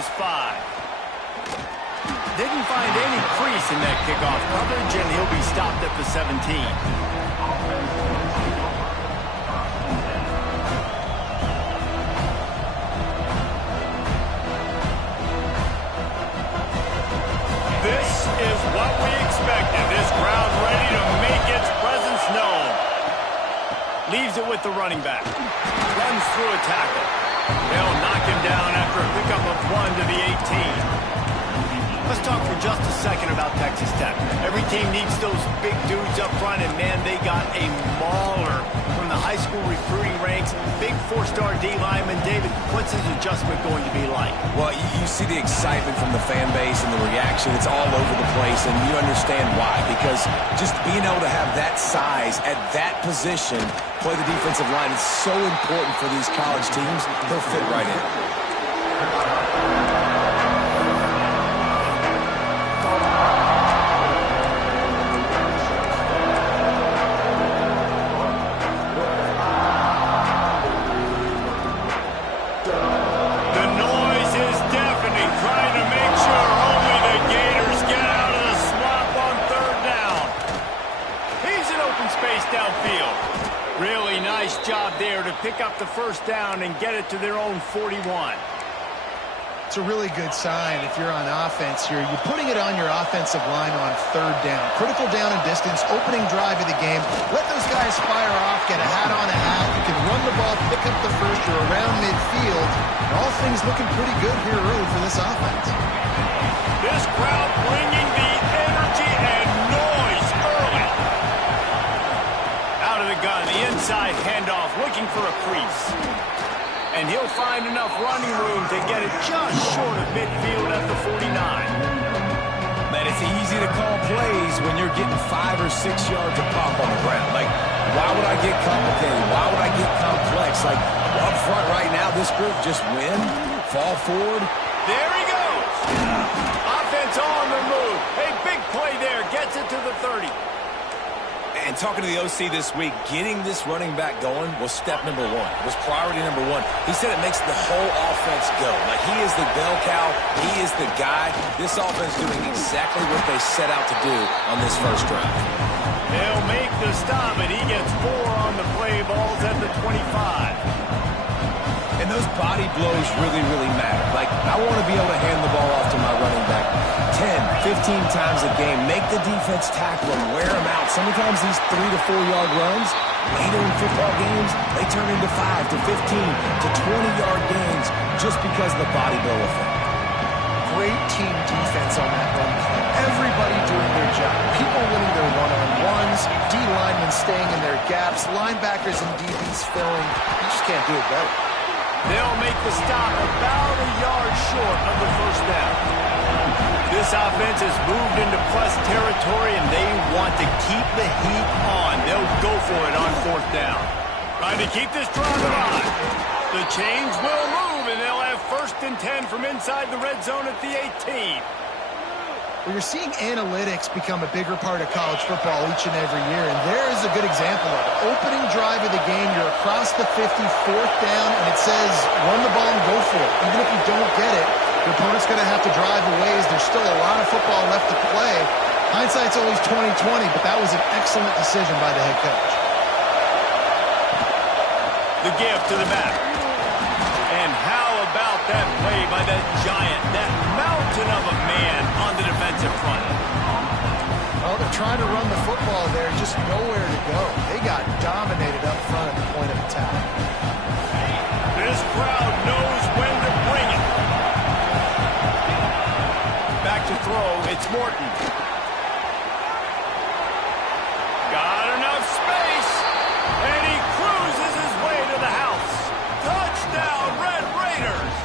his 5. Didn't find any crease in that kickoff coverage, and he'll be stopped at the 17. This is what we expected. This crowd ready to make its presence known. Leaves it with the running back. Runs through a tackle. They'll knock him down after a pickup of 1 to the 18. Let's talk for just a second about Texas Tech. Every team needs those big dudes up front, and man, they got a mauler from the high school recruiting ranks. Big 4-star D lineman. David, what's his adjustment going to be like? Well, you see the excitement from the fan base and the reaction. It's all over the place, and you understand why. Because just being able to have that size at that position, play the defensive line, is so important for these college teams. He'll fit right in. Pick up the first down and get it to their own 41. It's a really good sign if you're on offense here. You're putting it on your offensive line on 3rd down. Critical down and distance, opening drive of the game. Let those guys fire off, get a hat on a hat. You can run the ball, pick up the first. You're around midfield. And all things looking pretty good here early for this offense. This crowd bringing the energy and noise early. Out of the gun, the inside handoff, looking for a crease. And he'll find enough running room to get it just short of midfield at the 49. Man, it's easy to call plays when you're getting 5 or 6 yards of pop on the ground. Like, why would I get complicated? Why would I get complex? Like, up front right now, this group just win, fall forward. There he goes. Offense on the move. A big play there. Gets it to the 30. And talking to the OC this week, getting this running back going was step number 1. Was priority number 1. He said it makes the whole offense go. Like, he is the bell cow. He is the guy. This offense doing exactly what they set out to do on this first drive. They'll make the stop, and he gets 4 on the play. Balls at the 25. And those body blows really, really matter. Like, I want to be able to hand the ball off to my running back 10, 15 times a game. Make the defense tackle him, wear him out. Sometimes these 3 to 4 yard runs, later in football games, they turn into 5 to 15 to 20-yard gains just because of the body blow effect. Great team defense on that run play. Everybody doing their job. People winning their one-on-ones, D linemen staying in their gaps, linebackers and DBs filling. You just can't do it better. They'll make the stop about a yard short of the first down. This offense has moved into plus territory, and they want to keep the heat on. They'll go for it on 4th down. Trying to keep this drive alive. The chains will move, and they'll have 1st and 10 from inside the red zone at the 18. Well, you're seeing analytics become a bigger part of college football each and every year, and there is a good example of it. Opening drive of the game, you're across the 50, 4th down, and it says run the ball and go for it. Even if you don't get it, your opponent's going to have to drive a ways. There's still a lot of football left to play. Hindsight's always 20/20, but that was an excellent decision by the head coach. The give to the back. And how about that play by that giant, that mountain of a man on the defensive front? Well, they're trying to run the football there, just nowhere to go. They got dominated up front at the point of attack. This crowd knows when to bring it. Back to throw, it's Morton. Got enough space, and he cruises his way to the house. Touchdown, Red Raiders!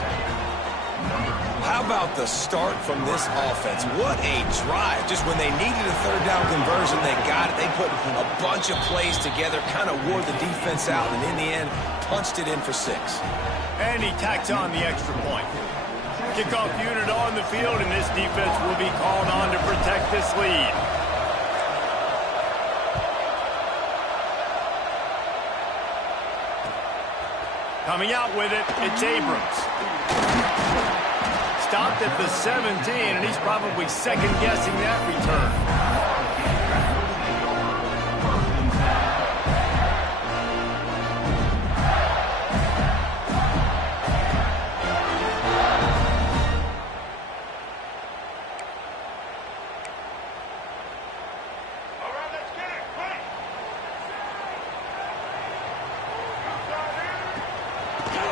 How about the start from this offense? What a drive. Just when they needed a 3rd down conversion, they got it. They put a bunch of plays together, kind of wore the defense out, and in the end, punched it in for 6. And he tacks on the extra point. Kickoff unit on the field, and this defense will be called on to protect this lead. Coming out with it, it's Abrams. stopped at the 17, and he's probably second-guessing that return.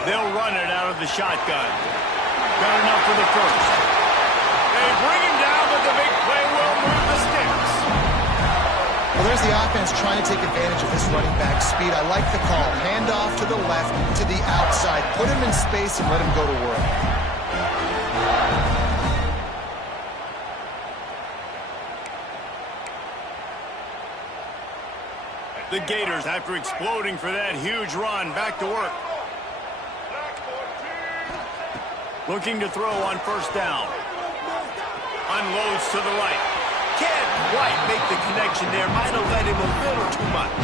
They'll run it out of the shotgun. Got enough for the first. They bring him down, but the big play will move the sticks. Well, there's the offense trying to take advantage of this running back speed. I like the call. Hand off to the left, to the outside. Put him in space and let him go to work. The Gators, after exploding for that huge run, back to work. Looking to throw on first down. Unloads to the right. Can't quite make the connection there. Might have let him a little too much.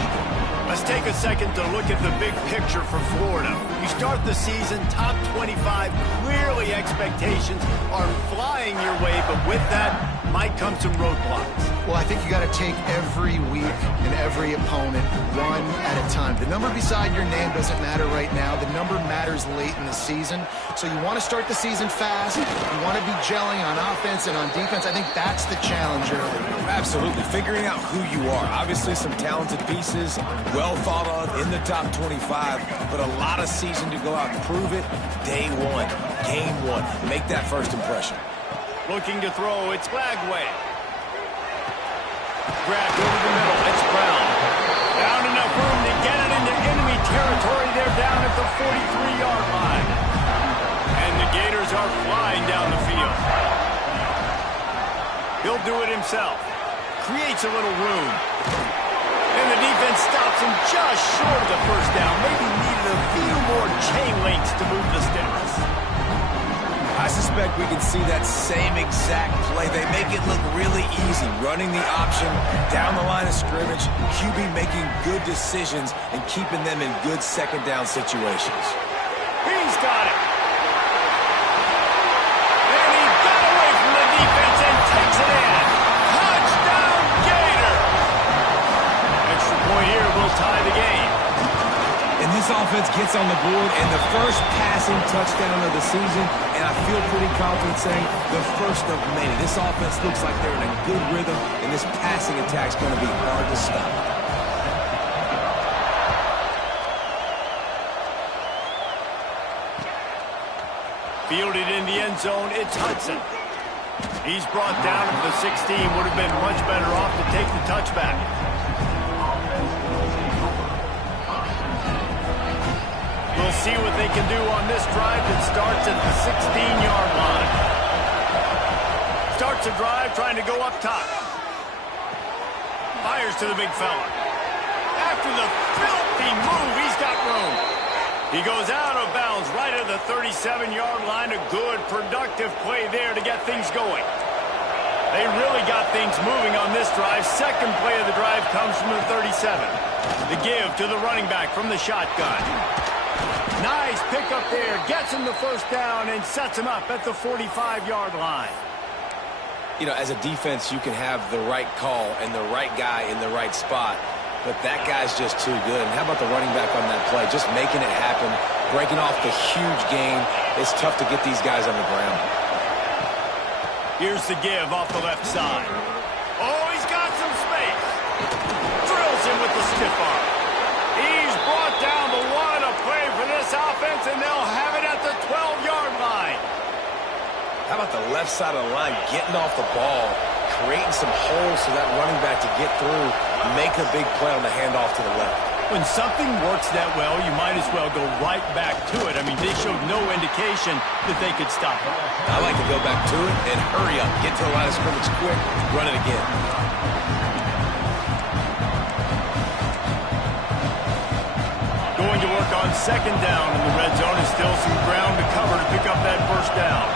Let's take a second to look at the big picture for Florida. You start the season top 25. Clearly expectations are flying your way, but with that might come some roadblocks. Well, I think you got to take every week and every opponent one at a time. The number beside your name doesn't matter right now. The number matters late in the season. So you want to start the season fast. You want to be gelling on offense and on defense. I think that's the challenge early. Absolutely. Figuring out who you are. Obviously some talented pieces, well thought of in the top 25, but a lot of season to go out and prove it. Day one, game one. Make that first impression. Looking to throw, it's Flagway. Grabbed over the middle, it's Brown. Found enough room to get it into enemy territory. They're down at the 43-yard line. And the Gators are flying down the field. He'll do it himself. Creates a little room. And the defense stops him just short of the first down. Maybe needed a few more chain links to move the sticks. I suspect we can see that same exact play. They make it look really easy, running the option down the line of scrimmage, QB making good decisions and keeping them in good second down situations. He's got it. And he got away from the defense and takes it in. Touchdown, Gator! Extra point here will tie the game. And this offense gets on the board and the first passing touchdown of the season, and I feel pretty confident saying the first of many. This offense looks like they're in a good rhythm, and this passing attack's going to be hard to stop. Fielded in the end zone, it's Hudson. He's brought down at the 16. Would have been much better off to take the touchback. We'll see what they can do on this drive that starts at the 16-yard line. Starts a drive trying to go up top. Fires to the big fella. After the filthy move, he's got room. He goes out of bounds right at the 37-yard line. A good, productive play there to get things going. They really got things moving on this drive. Second play of the drive comes from the 37. The give to the running back from the shotgun. Nice pickup there. Gets him the first down and sets him up at the 45-yard line. You know, as a defense, you can have the right call and the right guy in the right spot, but that guy's just too good. And how about the running back on that play? Just making it happen, breaking off the huge gain. It's tough to get these guys on the ground. Here's the give off the left side. Oh, he's got some space. Drills him with the stiff arm. He's brought down, but what a play for this offense, and they'll have it at the 12-yard line. How about the left side of the line getting off the ball, creating some holes for that running back to get through, make a big play on the handoff to the left. When something works that well, you might as well go right back to it. I mean, they showed no indication that they could stop it. I like to go back to it and hurry up, get to the line of scrimmage quick, run it again. Going to work on second down in the red zone. Is still some ground to cover to pick up that first down.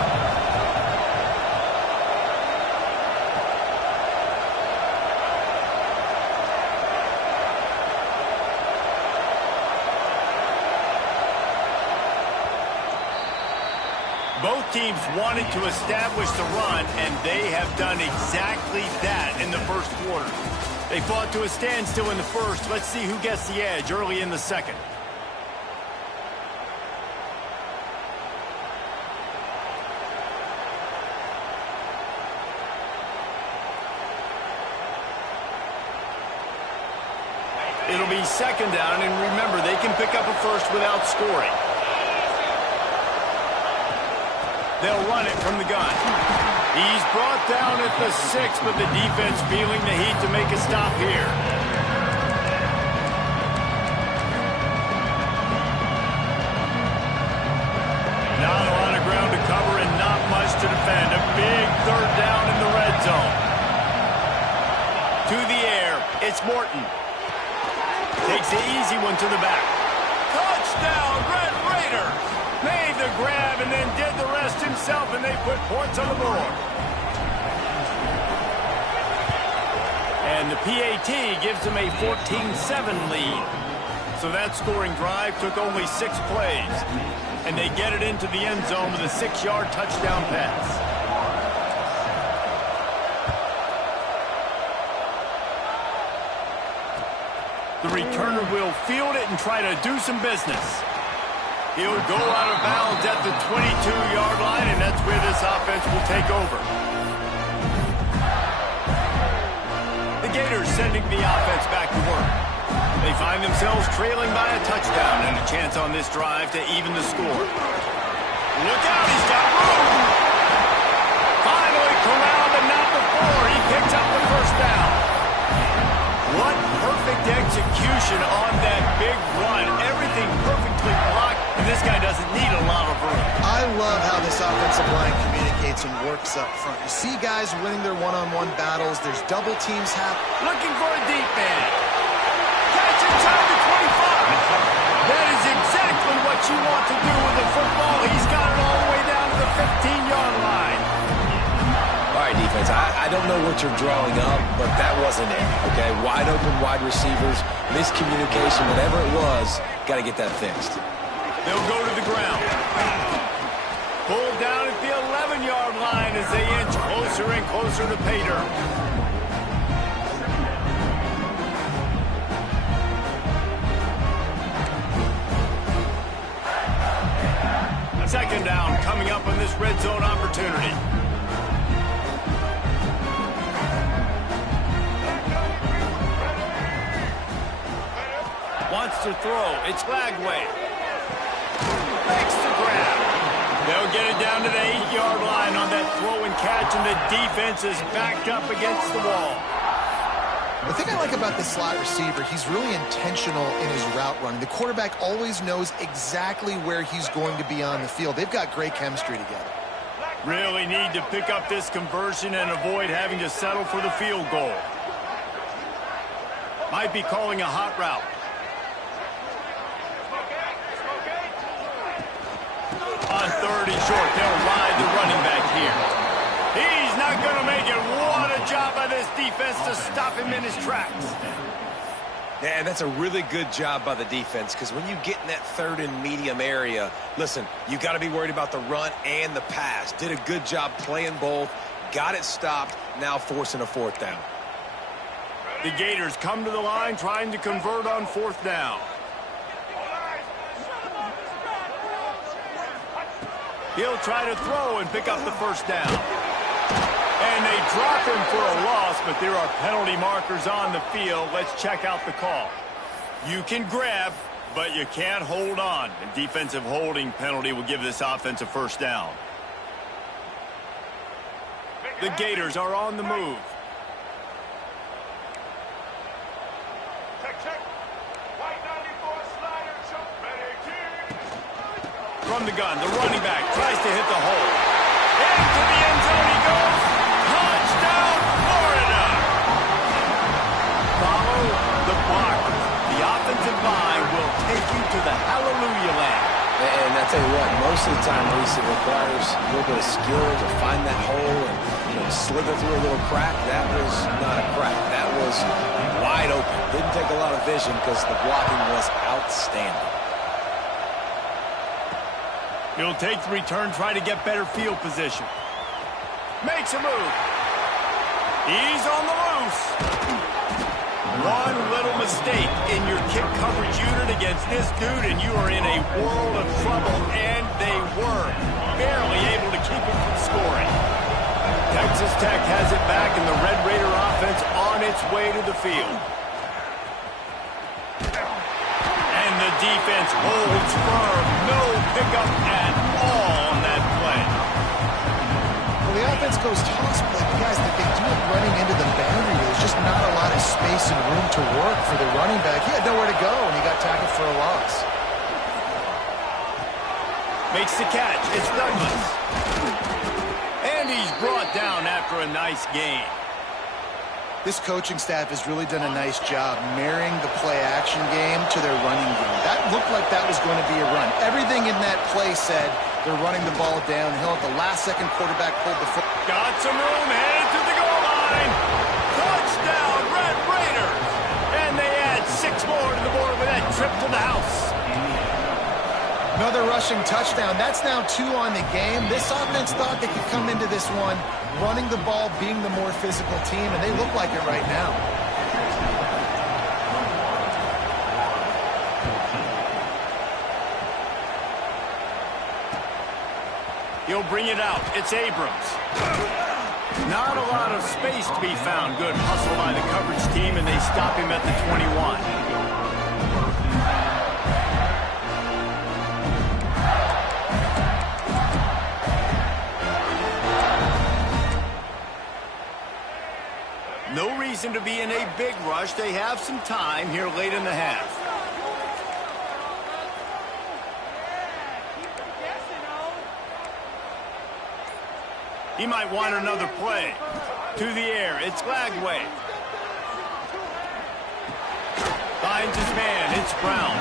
Both teams wanted to establish the run, and they have done exactly that in the first quarter. They fought to a standstill in the first. Let's see who gets the edge early in the second. It'll be second down, and remember, they can pick up a first without scoring. They'll run it from the gun. He's brought down at the 6, but the defense feeling the heat to make a stop here. Not a lot of ground to cover and not much to defend. A big third down in the red zone. To the air, it's Morton. Takes the easy one to the back. Touchdown, Red Raiders! Made the grab and then did the rest himself, and they put points on the board. And the PAT gives them a 14-7 lead. So that scoring drive took only 6 plays. And they get it into the end zone with a 6-yard touchdown pass. The returner will field it and try to do some business. He'll go out of bounds at the 22-yard line, and that's where this offense will take over. The Gators sending the offense back to work. They find themselves trailing by a touchdown and a chance on this drive to even the score. Look out, he's got room! Finally corralled, but not before. He picks up the first down. What perfect execution on that big run. Everything perfectly blocked, and this guy doesn't need a lot of room. I love how this offensive line communicates and works up front. You see guys winning their one-on-one battles. There's double teams happening. Looking for a deep man. Catch inside the 25. That is exactly what you want to do with the football. He's got it all the way down to the 15-yard line. All right, defense, I don't know what you're drawing up, but that wasn't it, okay? Wide open wide receivers, miscommunication, whatever it was, got to get that fixed. They'll go to the ground. Pulled down at the 11-yard line as they inch closer and closer to pay dirt. Second down coming up on this red zone opportunity. Wants to throw. It's Flagway. Makes the grab. They'll get it down to the 8-yard line on that throw and catch, and the defense is backed up against the wall. The thing I like about this slot receiver, he's really intentional in his route running. The quarterback always knows exactly where he's going to be on the field. They've got great chemistry together. Really need to pick up this conversion and avoid having to settle for the field goal. Might be calling a hot route. On 30 short, they'll ride the running back here. He's not going to make it. What a job by this defense to stop him in his tracks. Yeah, and that's a really good job by the defense, because when you get in that third and medium area, listen, you got to be worried about the run and the pass. Did a good job playing both, got it stopped, now forcing a fourth down. The Gators come to the line trying to convert on fourth down. He'll try to throw and pick up the first down. And they drop him for a loss, but there are penalty markers on the field. Let's check out the call. You can grab, but you can't hold on. A defensive holding penalty will give this offense a first down. The Gators are on the move. From the gun, the running back tries to hit the hole. Into the end zone he goes. Touchdown, Florida! Follow the blockers. The offensive line will take you to the hallelujah land. And I tell you what, most of the time, Reese, it requires a little bit of skill to find that hole and, slither through a little crack. That was not a crack. That was wide open. Didn't take a lot of vision because the blocking was outstanding. He'll take the return, try to get better field position. Makes a move. He's on the loose. One little mistake in your kick coverage unit against this dude, and you are in a world of trouble, and they were barely able to keep him from scoring. Texas Tech has it back, and the Red Raider offense on its way to the field. And the defense holds firm. No pickup at all on that play. Well, the offense goes toss play, but guys, they do it running into the boundary. There's just not a lot of space and room to work for the running back. He had nowhere to go, and he got tackled for a loss. Makes the catch. It's Douglas. And he's brought down after a nice gain. This coaching staff has really done a nice job marrying the play-action game to their running game. That looked like that was going to be a run. Everything in that play said they're running the ball downhill. At the last second, quarterback pulled the foot. Got some room, headed to the goal line. Touchdown, Red Raiders. And they add 6 more to the board with that trip to the house. Another rushing touchdown. That's now 2 on the game. This offense thought they could come into this one running the ball, being the more physical team, and they look like it right now. He'll bring it out. It's Abrams. Not a lot of space to be found. Good hustle by the coverage team, and they stop him at the 21. No reason to be in a big rush. They have some time here late in the half. He might want another play. To the air, it's Glagway. Finds his man, it's Brown.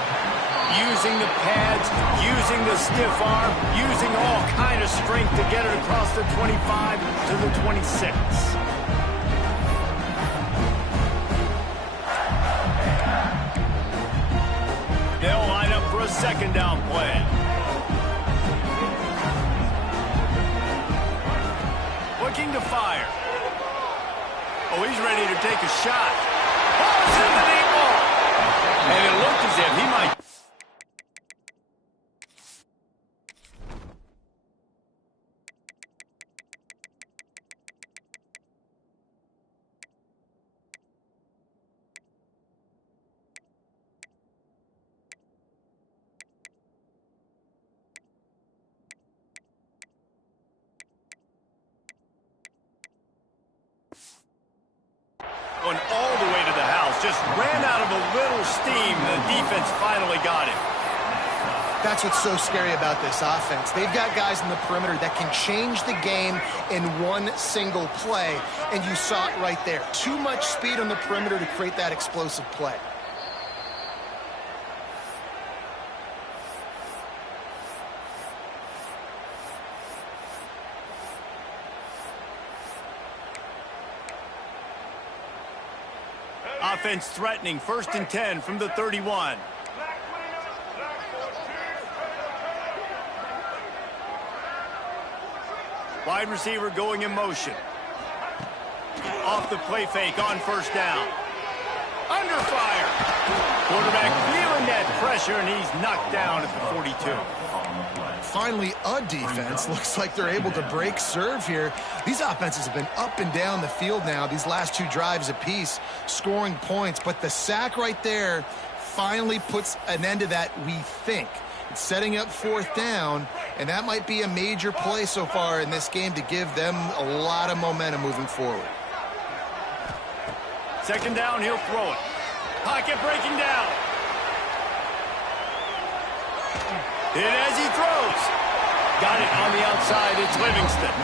Using the pads, using the stiff arm, using all kind of strength to get it across the 25 to the 26. They'll line up for a second down play. Looking to fire. Oh, he's ready to take a shot. Oh, it's in the deep ball. And it looked as if he might. Went all the way to the house, just ran out of a little steam. The defense finally got him. That's what's so scary about this offense. They've got guys in the perimeter that can change the game in one single play, and you saw it right there. Too much speed on the perimeter to create that explosive play. Offense threatening, 1st and 10 from the 31. Wide receiver going in motion. Off the play fake on 1st down. Under fire. Quarterback feeling that pressure, and he's knocked down at the 42. Finally, a defense. Looks like they're able to break serve here. These offenses have been up and down the field now, these last 2 drives apiece, scoring points. But the sack right there finally puts an end to that, we think. It's setting up 4th down, and that might be a major play so far in this game to give them a lot of momentum moving forward. 2nd down, he'll throw it. Pocket breaking down. Hit as he throws. Got it on the outside. It's Livingston.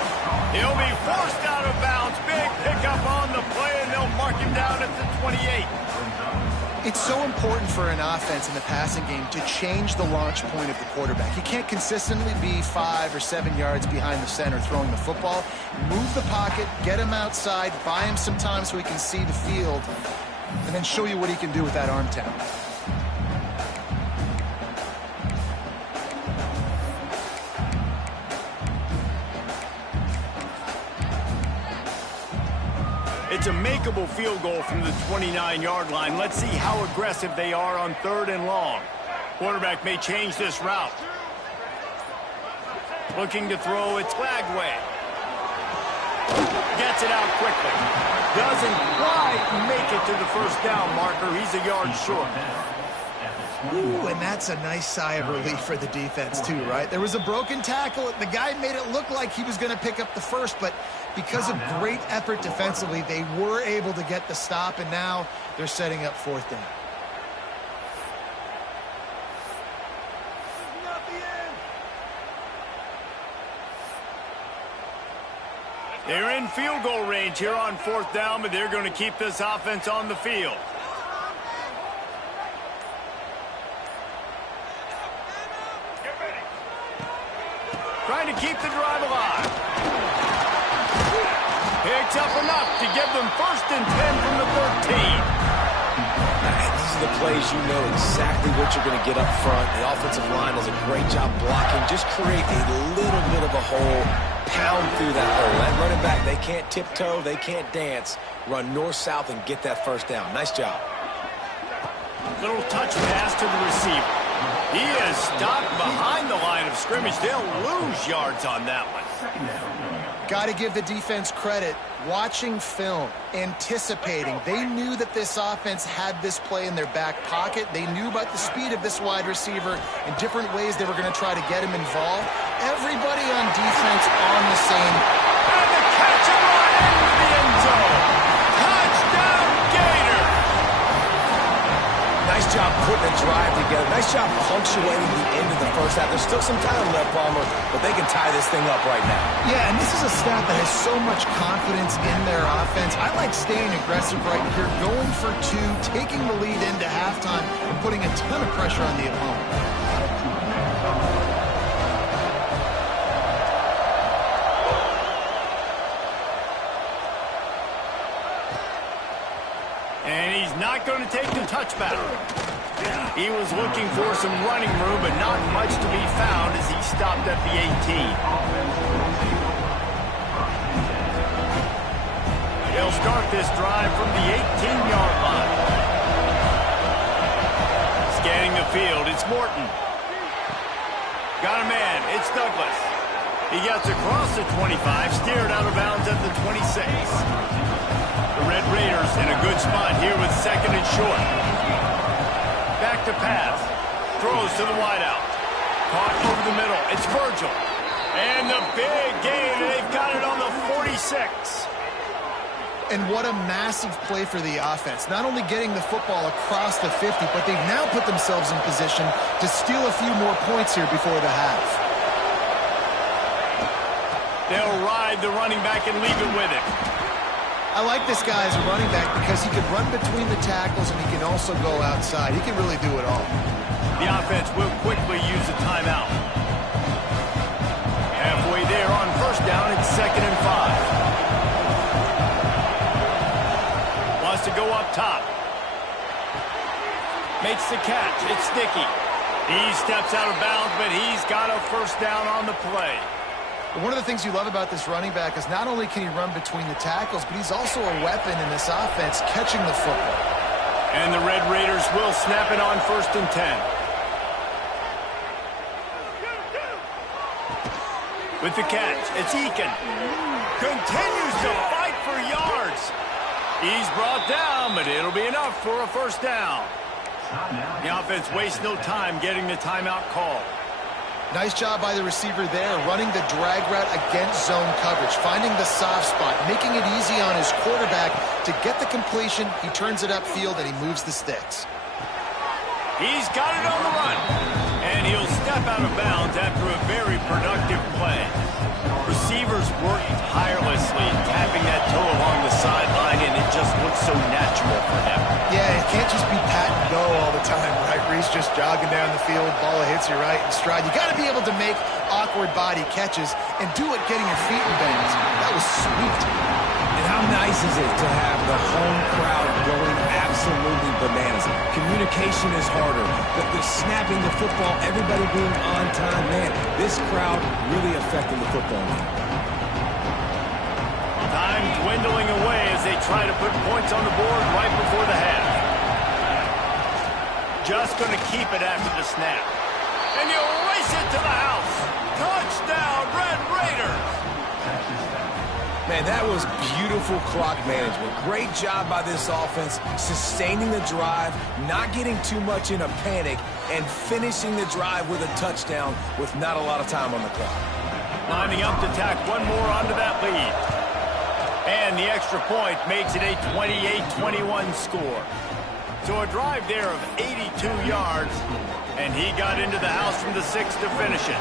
He'll be forced out of bounds. Big pickup on the play, and they'll mark him down at the 28. It's so important for an offense in the passing game to change the launch point of the quarterback. He can't consistently be 5 or 7 yards behind the center throwing the football. Move the pocket, get him outside, buy him some time so he can see the field, and then show you what he can do with that arm talent. It's a makeable field goal from the 29-yard line. Let's see how aggressive they are on 3rd and long. Quarterback may change this route. Looking to throw, it's Lagway. Gets it out quickly. Doesn't quite make it to the first down marker. He's a yard short. Ooh, and that's a nice sigh of relief for the defense too, right? There was a broken tackle. The guy made it look like he was going to pick up the first, but because of great effort defensively, they were able to get the stop, and now they're setting up 4th down. They're in field goal range here on 4th down, but they're going to keep this offense on the field. Trying to keep the drive alive. Picks up enough to give them 1st and 10 from the 13. These are the plays you know exactly what you're going to get up front. The offensive line does a great job blocking. Just create a little bit of a hole, pound through that hole. That running back, they can't tiptoe, they can't dance. Run north-south and get that 1st down. Nice job. Little touch pass to the receiver. He is stopped behind the line of scrimmage. They'll lose yards on that one. Got to give the defense credit. Watching film, anticipating. They knew that this offense had this play in their back pocket. They knew about the speed of this wide receiver and different ways they were going to try to get him involved. Everybody on defense on the same. And the catch and run into the end zone. Touchdown, Gator. Nice job putting a drive together. Nice job punctuating the end of the first half. There's still some time left, Palmer, but they can tie this thing up right now. Yeah, and this is a staff that has so much confidence in their offense. I like staying aggressive right here, going for 2, taking the lead into halftime, and putting a ton of pressure on the opponent. And he's not going to take the touchback. He was looking for some running room, but not much to be found as he stopped at the 18. They'll start this drive from the 18-yard line. Scanning the field, it's Morton. Got a man, it's Douglas. He gets across the 25, steered out of bounds at the 26. The Red Raiders in a good spot here with 2nd and short. Back to pass. Throws to the wideout. Caught over the middle. It's Virgil. And the big gain. They've got it on the 46. And what a massive play for the offense. Not only getting the football across the 50, but they've now put themselves in position to steal a few more points here before the half. They'll ride the running back and leave it with it. I like this guy as a running back because he can run between the tackles and he can also go outside. He can really do it all. The offense will quickly use a timeout. Halfway there on 1st down, it's 2nd and 5. Wants to go up top. Makes the catch. It's Sticky. He steps out of bounds, but he's got a 1st down on the play. One of the things you love about this running back is not only can he run between the tackles, but he's also a weapon in this offense, catching the football. And the Red Raiders will snap it on 1st and 10. With the catch, it's Eakin. Continues to fight for yards. He's brought down, but it'll be enough for a 1st down. The offense wastes no time getting the timeout call. Nice job by the receiver there, running the drag route against zone coverage, finding the soft spot, making it easy on his quarterback to get the completion. He turns it upfield, and he moves the sticks. He's got it on the run, and he'll step out of bounds after a very productive play. Receivers worked tirelessly, tapping that toe along the sideline, and it just looks so natural for him. Yeah, it can't just be pat and go all the time, right? Reese just jogging down the field, ball hits you right in stride. You got to be able to make awkward body catches and do it getting your feet in bounds. That was sweet. And how nice is it to have the home crowd going absolutely bananas? Communication is harder. The snapping the football, everybody being on time. Man, this crowd really affecting the football game. Time dwindling away as they try to put points on the board right before the half. Just going to keep it after the snap. And you race it to the house. Touchdown, Red Raiders. Man, that was beautiful clock management. Great job by this offense, sustaining the drive, not getting too much in a panic, and finishing the drive with a touchdown with not a lot of time on the clock. Lining up to tack one more onto that lead. And the extra point makes it a 28-21 score. So a drive there of 82 yards, and he got into the house from the 6 to finish it.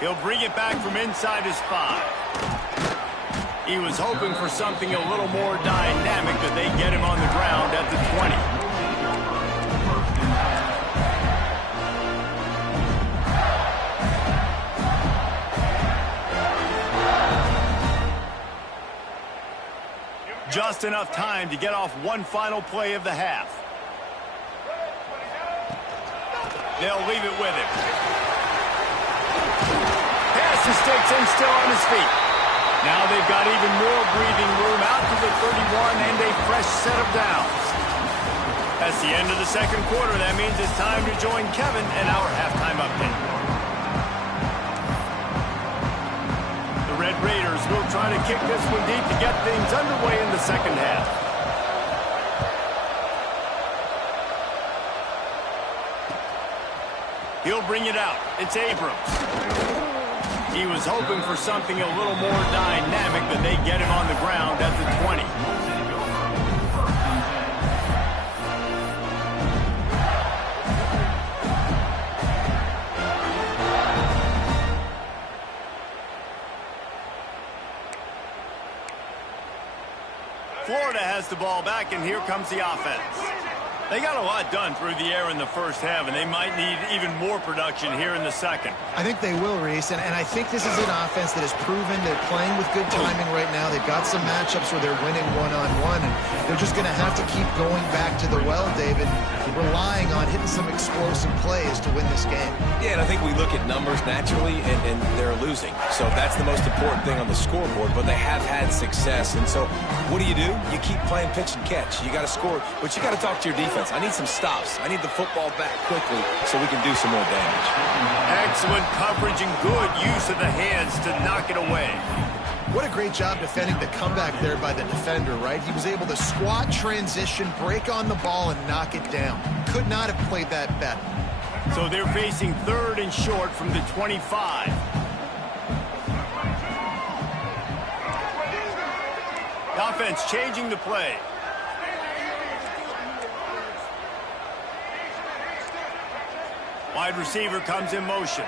He'll bring it back from inside his 5. He was hoping for something a little more dynamic, that they get him on the ground at the 20. Just enough time to get off one final play of the half. They'll leave it with him. Pass to sticks and still on his feet. Now they've got even more breathing room out to the 31 and a fresh set of downs. That's the end of the second quarter. That means it's time to join Kevin and our halftime update. The Red Raiders will try to kick this one deep to get things underway in the second half. He'll bring it out. It's Abrams. He was hoping for something a little more dynamic, but they get him on the ground at the 20. Florida has the ball back, and here comes the offense. They got a lot done through the air in the first half, and they might need even more production here in the second. I think they will, Reese, and I think this is an offense that has proven they're playing with good timing right now. They've got some matchups where they're winning one-on-one, and they're just going to have to keep going back to the well, David, relying on hitting some explosive plays to win this game. Yeah, and I think we look at numbers naturally, and they're losing. So that's the most important thing on the scoreboard, but they have had success. And so what do? You keep playing pitch and catch. You got to score, but you got to talk to your defense. I need some stops. I need the football back quickly so we can do some more damage. Excellent coverage and good use of the hands to knock it away. What a great job defending the comeback there by the defender, right? He was able to squat, transition, break on the ball, and knock it down. Could not have played that better. So they're facing 3rd and short from the 25. The offense changing the play. Wide receiver comes in motion.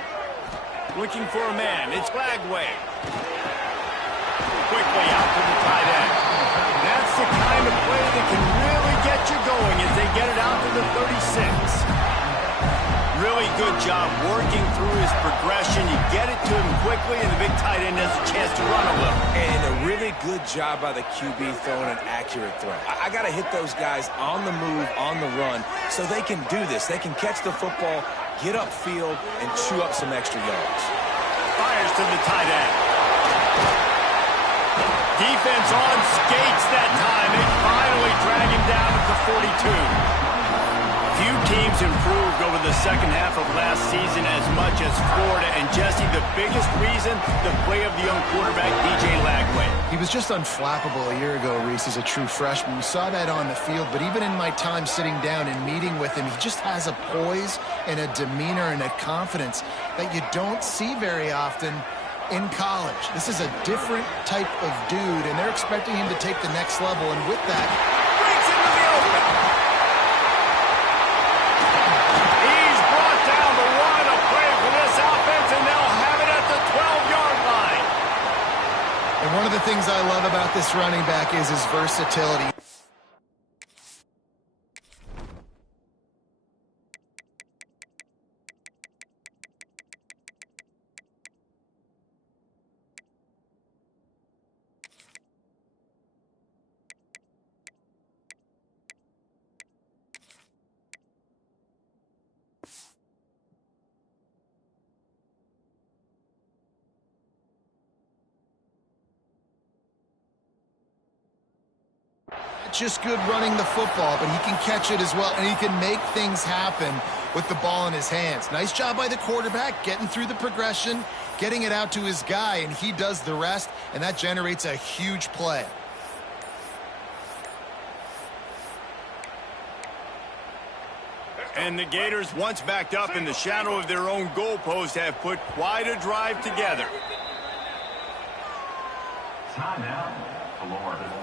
Looking for a man. It's Lagway. Quickly out to the tight end. That's the kind of play that can really get you going as they get it out to the 36. Really good job working through his progression. You get it to him quickly, and the big tight end has a chance to run a little. And a really good job by the QB throwing an accurate throw. I got to hit those guys on the move, on the run, so they can do this. They can catch the football, get upfield, and chew up some extra yards. Fires to the tight end. Defense on skates that time. They finally drag him down at the 42. Few teams improved over the second half of last season as much as Florida. And Jesse, the biggest reason, the play of the young quarterback, DJ Lagway. He was just unflappable a year ago, Reese, as a true freshman. We saw that on the field, but even in my time sitting down and meeting with him, he just has a poise and a demeanor and a confidence that you don't see very often in college. This is a different type of dude, and they're expecting him to take the next level, and with that, Breaks into the open. He's brought down the one, a play for this offense, and they'll have it at the 12-yard line. and one of the things I love about this running back is his versatility. not just good running the football, but he can catch it as well, and he can make things happen with the ball in his hands. Nice job by the quarterback, getting through the progression, getting it out to his guy, and he does the rest, and that generates a huge play. And the Gators, once backed up in the shadow of their own goalpost, have put quite a drive together. Timeout, Florida.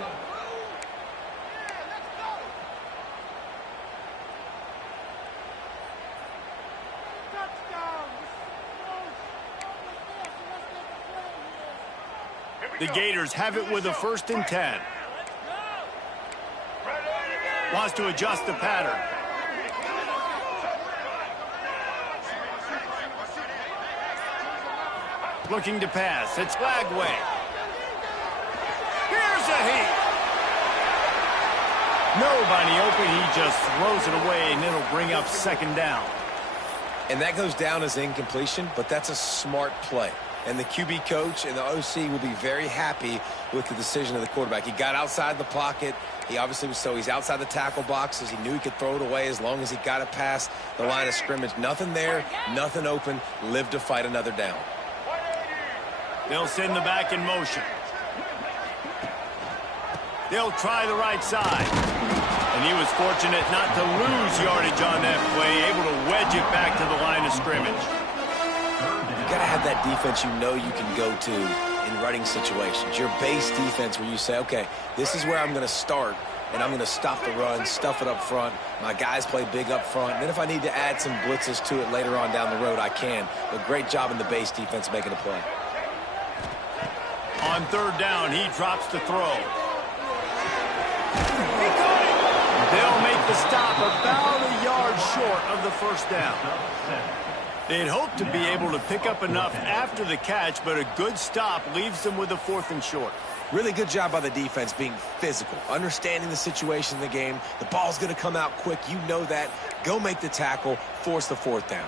The Gators have it with a 1st and 10. Wants to adjust the pattern. Looking to pass. It's Lagway. Here's a heat. Nobody open. He just throws it away, and it'll bring up 2nd down. And that goes down as incompletion, but that's a smart play. And the QB coach and the OC will be very happy with the decision of the quarterback. He got outside the pocket. He obviously was he's outside the tackle boxes. He knew he could throw it away as long as he got it past the line of scrimmage. Nothing there, nothing open. Live to fight another down. They'll send the back in motion. They'll try the right side. And he was fortunate not to lose yardage on that play, able to wedge it back to the line of scrimmage. You got to have that defense you know you can go to in running situations. Your base defense where you say, okay, this is where I'm going to start, and I'm going to stop the run, stuff it up front. My guys play big up front. And then if I need to add some blitzes to it later on down the road, I can. But great job in the base defense making a play. On 3rd down, he drops to throw. They'll make the stop about a yard short of the 1st down. They'd hoped to be able to pick up enough after the catch, but a good stop leaves them with a 4th and short. Really good job by the defense being physical, understanding the situation in the game. The ball's going to come out quick. You know that. Go make the tackle, force the 4th down.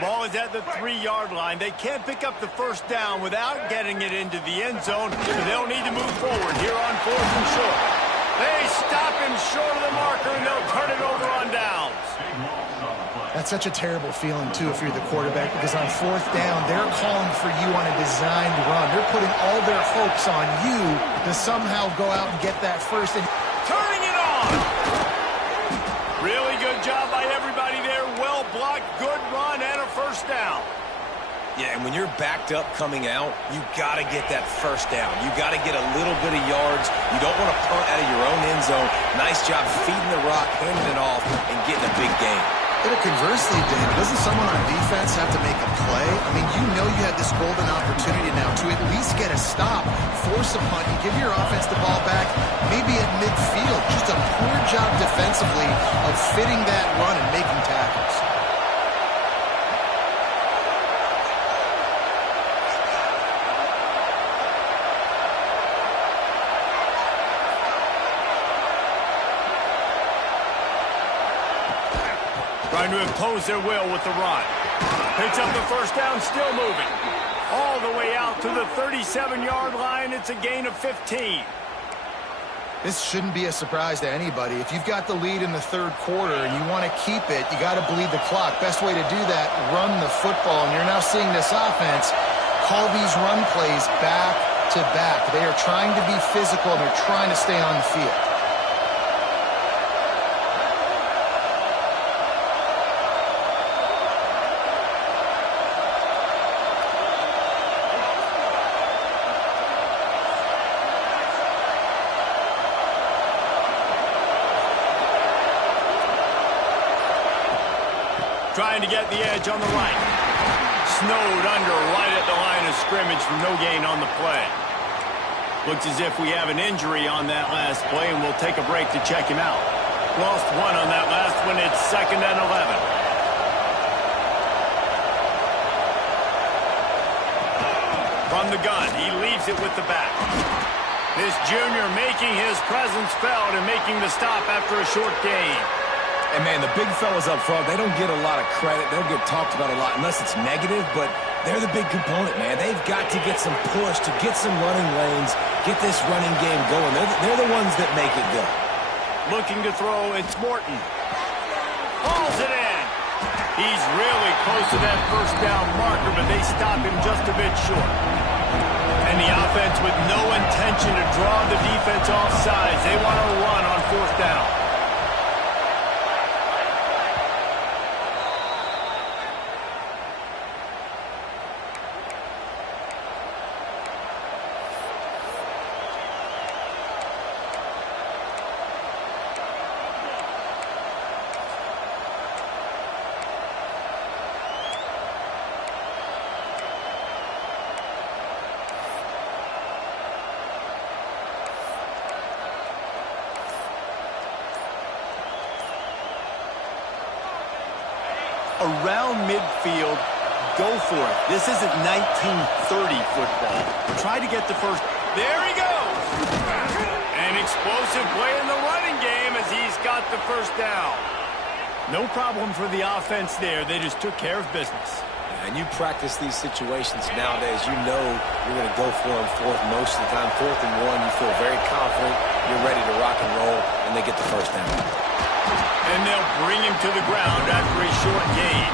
Ball is at the 3-yard line. They can't pick up the 1st down without getting it into the end zone, so they'll need to move forward here on 4th and short. They stop him short of the marker, and they'll turn it over on downs. That's such a terrible feeling, too, if you're the quarterback, because on 4th down, they're calling for you on a designed run. They're putting all their hopes on you to somehow go out and get that first. And turning it on. Really good job by everybody there. Well blocked, good run, and a 1st down. Yeah, and when you're backed up coming out, you got to get that 1st down. You got to get a little bit of yards. You don't want to punt out of your own end zone. Nice job feeding the rock, handing it off, and getting a big gain. But conversely, Dan, doesn't someone on defense have to make a play? I mean, you know you have this golden opportunity now to at least get a stop, force a punt, and give your offense the ball back, maybe at midfield. Just a poor job defensively of fitting that run and making tackles. Trying to impose their will with the run. Picks up the 1st down, still moving. All the way out to the 37-yard line. It's a gain of 15. This shouldn't be a surprise to anybody. If you've got the lead in the 3rd quarter and you want to keep it, you got to bleed the clock. Best way to do that, run the football. And you're now seeing this offense call these run plays back to back. They are trying to be physical, and they're trying to stay on the field. Trying to get the edge on the right. Snowed under right at the line of scrimmage for no gain on the play. Looks as if we have an injury on that last play, and we'll take a break to check him out. Lost one on that last one. It's 2nd and 11. From the gun, he leaves it with the back. This junior making his presence felt and making the stop after a short gain. And, man, the big fellas up front, they don't get a lot of credit. They don't get talked about a lot unless it's negative, but they're the big component, man. They've got to get some push, to get some running lanes, get this running game going. They're the ones that make it go. Looking to throw, it's Morton. Hauls it in. He's really close to that first down marker, but they stop him just a bit short. And the offense with no intention to draw the defense off sides. They want to run on fourth down. Around midfield, go for it. This isn't 1930 football. Try to get the first. There he goes. An explosive play in the running game as he's got the first down. No problem for the offense there. They just took care of business. And you practice these situations nowadays, you know you're going to go for them fourth most of the time. 4th and 1, you feel very confident. You're ready to rock and roll, and they get the first down. And they'll bring him to the ground after a short gain.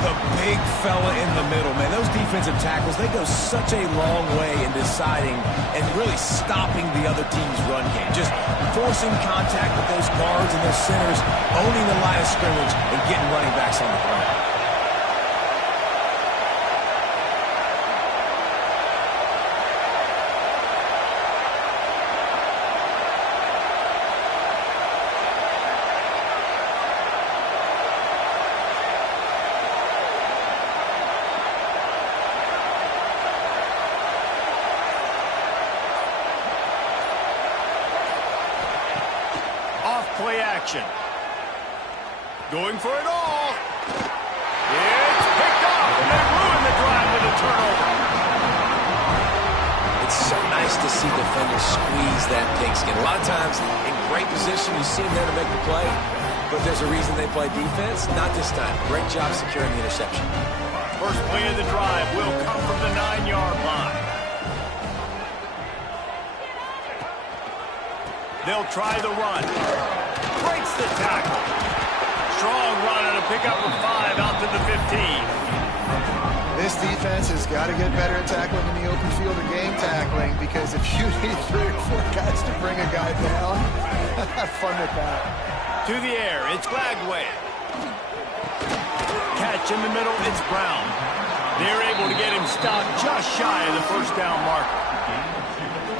The big fella in the middle, man. Those defensive tackles, they go such a long way in deciding and really stopping the other team's run game. Just forcing contact with those guards and those centers, owning the line of scrimmage, and getting running backs on the ground. Play action. Going for it all. It's picked off, and they ruin the drive with a turnover. It's so nice to see defenders squeeze that pigskin. A lot of times, in great position, you see them there to make the play, but there's a reason they play defense. Not this time. Great job securing the interception. First play of the drive will come from the 9-yard line. They'll try the run. Breaks the tackle. Strong run and a pickup of 5 out to the 15. This defense has got to get better at tackling in the open field or game tackling, because if you need 3 or 4 guys to bring a guy down, have fun with that. To the air, it's Glagway. Catch in the middle, it's Brown. They're able to get him stopped just shy of the first down marker.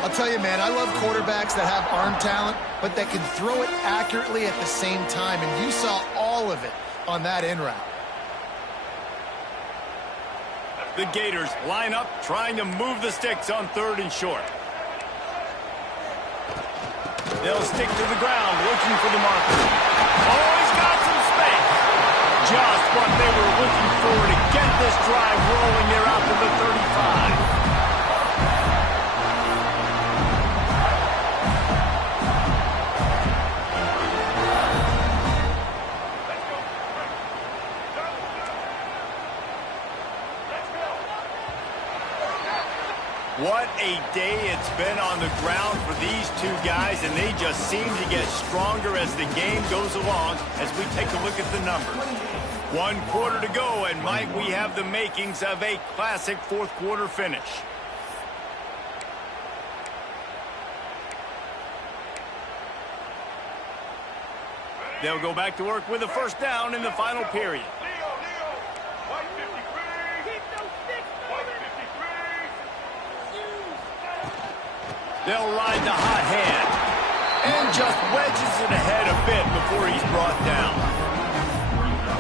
I'll tell you, man, I love quarterbacks that have arm talent, but that can throw it accurately at the same time, and you saw all of it on that in route. The Gators line up, trying to move the sticks on 3rd and short. They'll stick to the ground, looking for the marker. Oh, he's got some space. Just what they were looking for to get this drive rolling. They're out to the 35. What a day it's been on the ground for these two guys, and they just seem to get stronger as the game goes along as we take a look at the numbers. 1 quarter to go, and might we have the makings of a classic 4th quarter finish. They'll go back to work with a first down in the final period. They'll ride the hot hand. And just wedges it ahead a bit before he's brought down.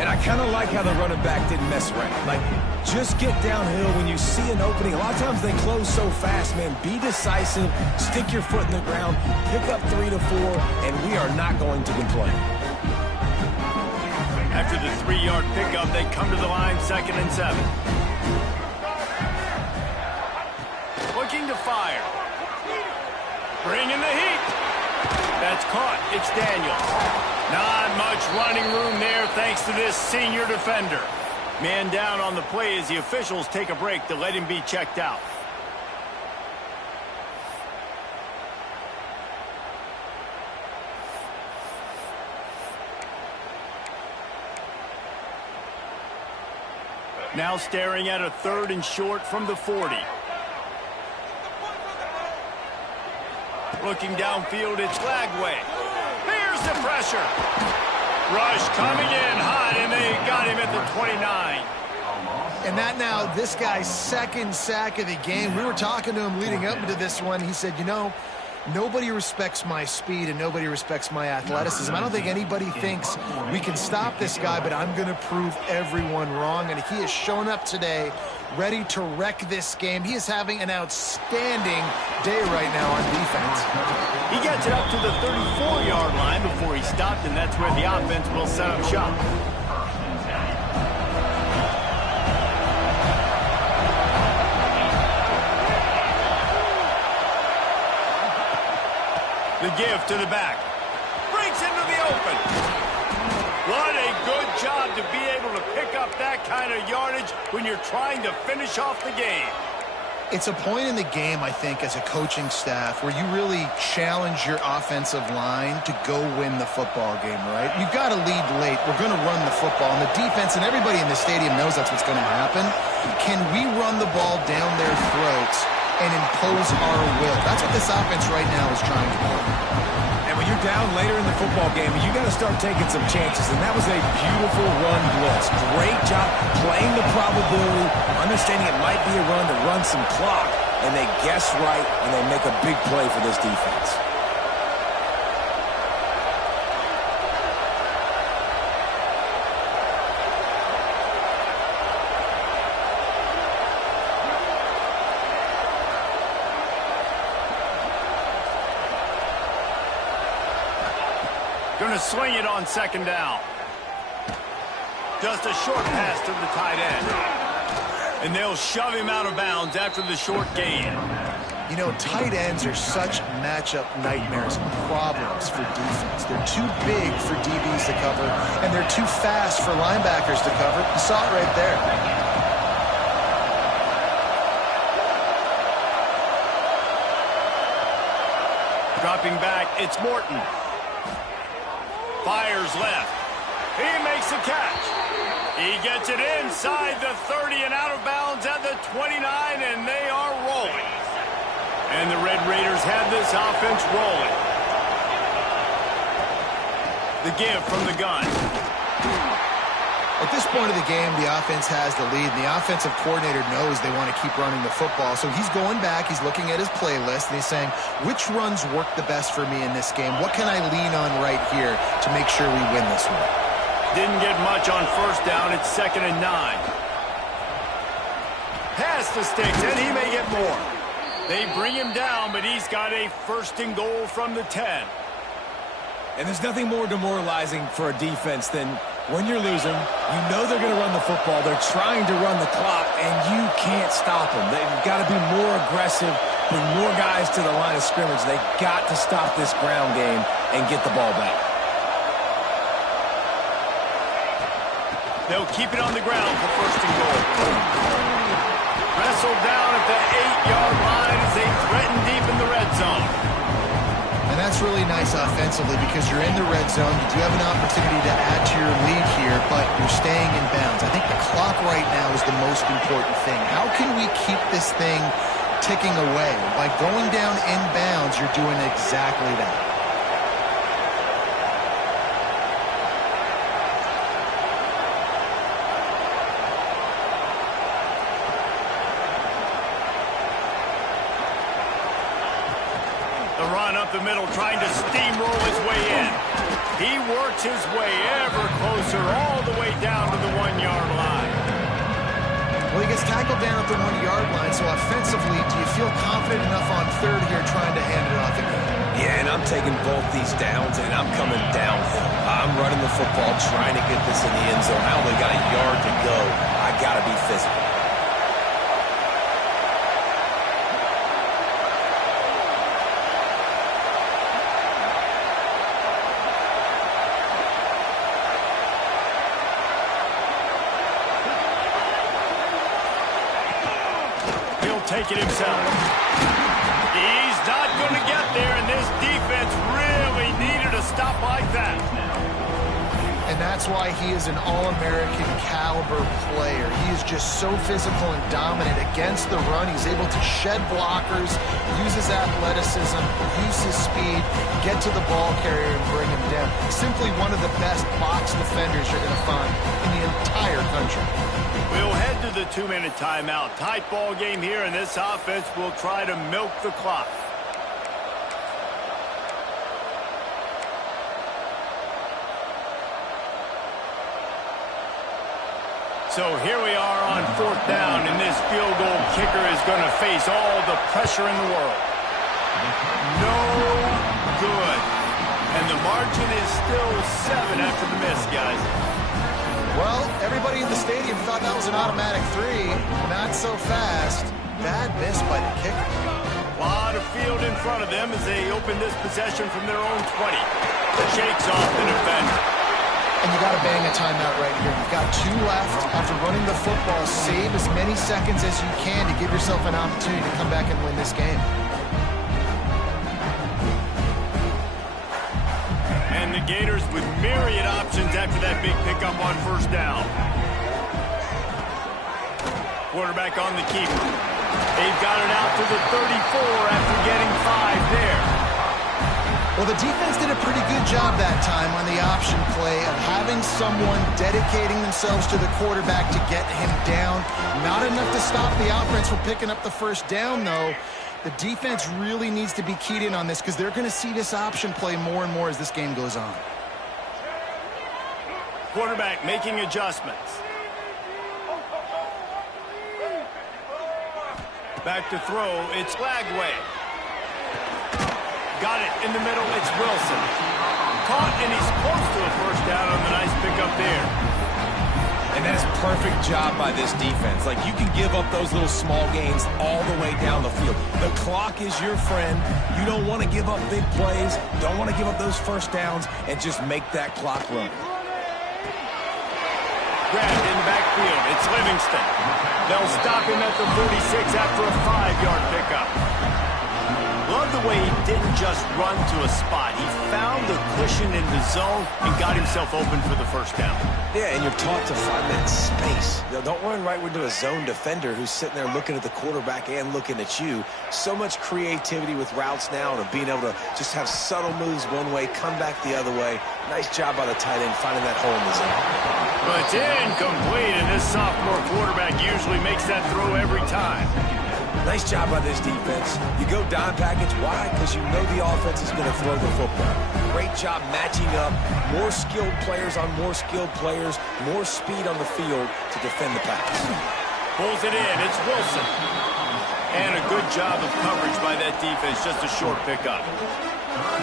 And I kind of like how the running back didn't mess around. Like, just get downhill when you see an opening. A lot of times they close so fast, man. Be decisive, stick your foot in the ground, pick up 3 to 4, and we are not going to complain. After the 3-yard pickup, they come to the line 2nd and 7. Looking to fire. Bringing the heat. That's caught. It's Daniels. Not much running room there thanks to this senior defender. Man down on the play as the officials take a break to let him be checked out. Now staring at a 3rd and short from the 40. Looking downfield, it's Lagway. Here's the pressure. Rush coming in hot, and they got him at the 29. And that now, this guy's 2nd sack of the game. We were talking to him leading up into this one. He said, you know, nobody respects my speed and nobody respects my athleticism. I don't think anybody thinks we can stop this guy, but I'm going to prove everyone wrong. And he has shown up today ready to wreck this game. He is having an outstanding day right now on defense. He gets it up to the 34-yard line before he stopped, and that's where the offense will set up shop. The give to the back. Breaks into the open. What a good job to be able to pick up that kind of yardage when you're trying to finish off the game. It's a point in the game, I think, as a coaching staff where you really challenge your offensive line to go win the football game, right? You've got to lead late. We're going to run the football. And the defense and everybody in the stadium knows that's what's going to happen. Can we run the ball down their throats and impose our will? That's what this offense right now is trying to do. And when you're down later in the football game, you got to start taking some chances. And that was a beautiful run blitz. Great job playing the probability, understanding it might be a run to run some clock, and they guess right, and they make a big play for this defense. Going to swing it on 2nd down. Just a short pass to the tight end. And they'll shove him out of bounds after the short gain. You know, tight ends are such matchup nightmares and problems for defense. They're too big for DBs to cover, and they're too fast for linebackers to cover. You saw it right there. Dropping back, it's Morton. Fires left. He makes a catch. He gets it inside the 30 and out of bounds at the 29, and they are rolling. And the Red Raiders have this offense rolling. The give from the gun. At this point of the game, the offense has the lead, and the offensive coordinator knows they want to keep running the football. So he's going back, he's looking at his playlist, and he's saying, which runs work the best for me in this game? What can I lean on right here to make sure we win this one? Didn't get much on 1st down. It's 2nd and 9. Pass the sticks, and he may get more. They bring him down, but he's got a 1st and goal from the 10. And there's nothing more demoralizing for a defense than when you're losing, you know they're going to run the football. They're trying to run the clock, and you can't stop them. They've got to be more aggressive, bring more guys to the line of scrimmage. They've got to stop this ground game and get the ball back. They'll keep it on the ground for 1st and goal. Wrestled down at the 8-yard line as they threaten deep in the red zone. And that's really nice offensively because you're in the red zone. You do have an opportunity to add to your lead here, but you're staying in bounds. I think the clock right now is the most important thing. How can we keep this thing ticking away? By going down in bounds, you're doing exactly that. The middle, trying to steamroll his way in. He works his way ever closer all the way down to the 1-yard line. Well, he gets tackled down at the 1-yard line, so offensively, do you feel confident enough on 3rd here trying to hand it off again? Yeah, and I'm taking both these downs, and I'm coming downhill. I'm running the football, trying to get this in the end zone. I only got a yard to go. I got to be physical. Take it himself. He's not going to get there, and this defense really needed a stop like that. And that's why he is an All-American caliber player. He is just so physical and dominant against the run. He's able to shed blockers, use his athleticism, use his speed, get to the ball carrier and bring him down. Simply one of the best box defenders you're going to find in the entire country. We'll head to the 2-minute timeout. Tight ball game here, and this offense will try to milk the clock. So here we are on 4th down, and this field goal kicker is going to face all the pressure in the world. No good. And the margin is still 7 after the miss, guys. Well, everybody in the stadium thought that was an automatic 3. Not so fast. Bad miss by the kicker. A lot of field in front of them as they open this possession from their own 20. Shakes off the defender. And you got to bang a timeout right here. You've got 2 left. After running the football, save as many seconds as you can to give yourself an opportunity to come back and win this game. And the Gators with myriad options after that big pickup on 1st down. Quarterback on the keeper. They've got it out to the 34 after getting 5 there. Well, the defense did a pretty good job that time on the option play of having someone dedicating themselves to the quarterback to get him down. Not enough to stop the offense from picking up the 1st down, though. The defense really needs to be keyed in on this because they're going to see this option play more and more as this game goes on. Quarterback making adjustments. Back to throw, it's Lagway. Got it in the middle, it's Wilson. Caught, and he's close to a 1st down on the nice pickup there. And that's perfect job by this defense. Like, you can give up those little small gains all the way down the field. The clock is your friend. You don't want to give up big plays. Don't want to give up those 1st downs and just make that clock run. Grabbed in the backfield, it's Livingston. They'll stop him at the 46 after a 5-yard pickup. Love the way he didn't just run to a spot. He found the cushion in the zone and got himself open for the 1st down. Yeah, and you're taught to find that space. Don't run right into a zone defender who's sitting there looking at the quarterback and looking at you. So much creativity with routes now and being able to just have subtle moves one way, come back the other way. Nice job by the tight end finding that hole in the zone. But it's incomplete, and this sophomore quarterback usually makes that throw every time. Nice job by this defense. You go dime package. Why? Because you know the offense is going to throw the football. Great job matching up. More skilled players on more skilled players. More speed on the field to defend the pass. Pulls it in. It's Wilson. And a good job of coverage by that defense. Just a short pickup.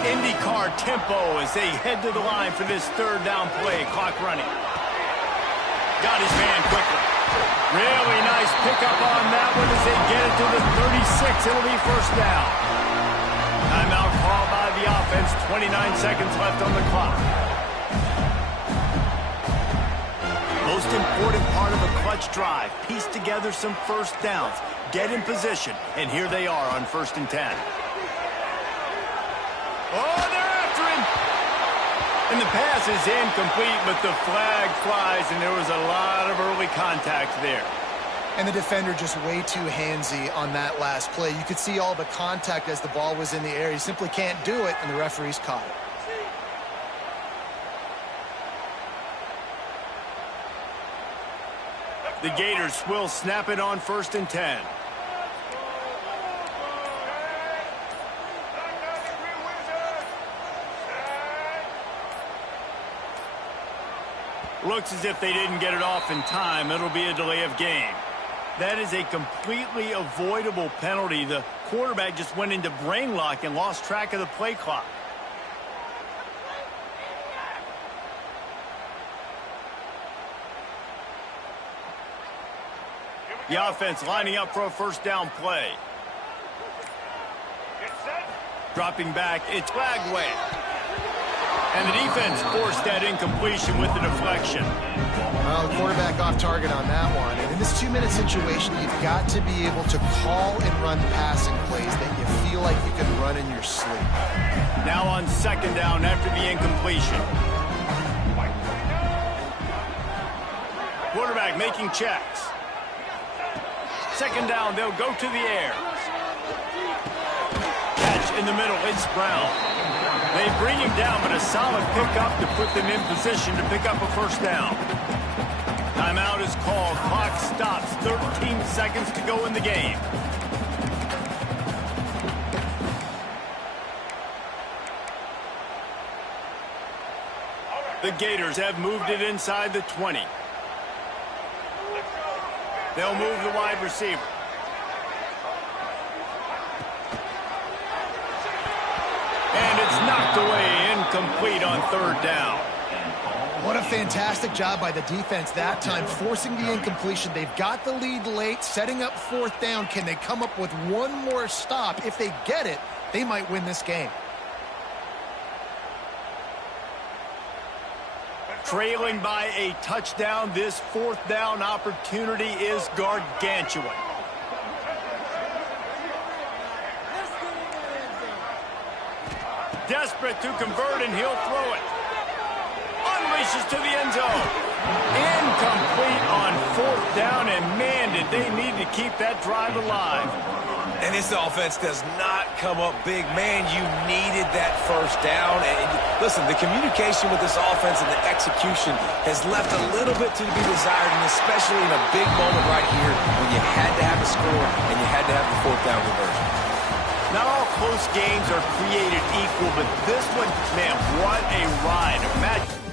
IndyCar tempo as they head to the line for this 3rd down play. Clock running. Got his man quickly. Really nice pickup on that one as they get it to the 36. It'll be 1st down. Timeout called by the offense. 29 seconds left on the clock. Most important part of a clutch drive. Piece together some 1st downs. Get in position. And here they are on 1st and 10. Oh, they're after him. And the pass is incomplete, but the flag flies, and there was a lot of early contact there. And the defender just way too handsy on that last play. You could see all the contact as the ball was in the air. He simply can't do it, and the referees caught it. The Gators will snap it on 1st and 10. Looks as if they didn't get it off in time. It'll be a delay of game. That is a completely avoidable penalty. The quarterback just went into brain lock and lost track of the play clock. The offense lining up for a 1st down play. Dropping back, it's Lagway. And the defense forced that incompletion with the deflection. Well, the quarterback off target on that one. And in this 2-minute situation, you've got to be able to call and run passing plays that you feel like you can run in your sleep. Now on 2nd down after the incompletion. quarterback making checks. Second down, they'll go to the air. Catch in the middle, it's Brown. They bring him down, but a solid pickup to put them in position to pick up a first down. Timeout is called. Clock stops. 13 seconds to go in the game. The Gators have moved it inside the 20. They'll move the wide receiver. And it's knocked away, incomplete on third down. What a fantastic job by the defense that time, forcing the incompletion. They've got the lead late, setting up fourth down. Can they come up with one more stop? If they get it, they might win this game. Trailing by a touchdown, this fourth down opportunity is gargantuan. Desperate to convert, and he'll throw it. Unleashes to the end zone. Incomplete on fourth down, and man, did they need to keep that drive alive. And this offense does not come up big. Man, you needed that first down. And listen, the communication with this offense and the execution has left a little bit to be desired, and especially in a big moment right here when you had to have a score and you had to have the fourth down conversion. Not all close games are created equal, but this one, man, what a ride. Imagine